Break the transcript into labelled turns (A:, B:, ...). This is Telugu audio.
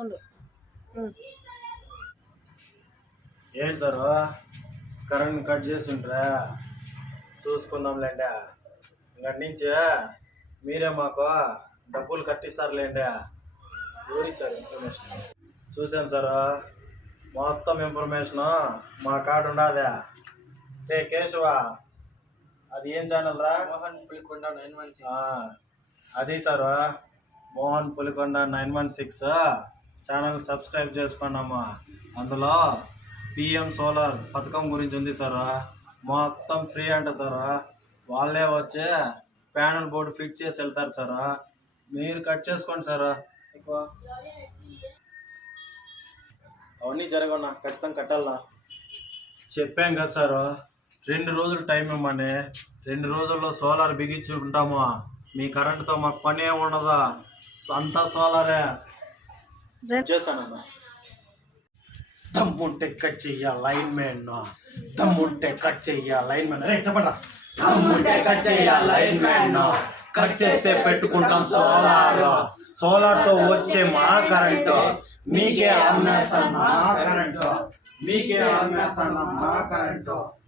A: ఉమ్.
B: ఏంటి సార్? కరెంట్ కట్ చేసిండ్రా. చూసుకుందాంలేండి ఇంకటి నుంచి మీరే మాకు డబ్బులు కట్టిస్తారులేండి ఎవరిచ్చారు ఇన్ఫర్మేషన్ చూసాం సార్. మొత్తం ఇన్ఫర్మేషన్ మా కాడ ఉండదే. రే కేశవ అది ఏం ఛానల్ రా?
C: మోహన్ పులికొండ నైన్ వన్
B: ఆ, అది sir. Mohan Pulikonda nine one six. Channel subscribe చేసుకోండమ్మా. అందులో పిఎం సోలార్ పథకం గురించి ఉంది సార్. మొత్తం ఫ్రీ అంట సార్. వాళ్ళే వచ్చి ప్యానల్ బోర్డు ఫిట్ చేసి వెళ్తారు సార్. మీరు కట్ చేసుకోండి సార్. ఎక్కువ. అవన్నీ జరగన్నా ఖచ్చితంగా కట్టాలా? చెప్పాం కదా సార్. రెండు రోజులు టైం ఇవ్వమని రెండు రోజుల్లో సోలార్ బిగించుకుంటాము. మీ కరెంటుతో మాకు పని ఏమి అంతా సోలారే. చేశానన్నా దమ్ముంటే కట్ చెయ్య లైన్ మ్యాన్. దమ్ముంటే కట్ చెయ్య లైన్ మ్యాన్. రే చెప్పరా దమ్ముంటే కట్ చెయ్య లైన్ మ్యాన్. కట్ చేస్తే పెట్టుకుంటాం సోలార్. సోలార్తో వచ్చే మా కరెంటు. మీకే అమ్మేస్తాం మా కరెంటు. మీకే అమ్మేస్తాం మా కరెంటు.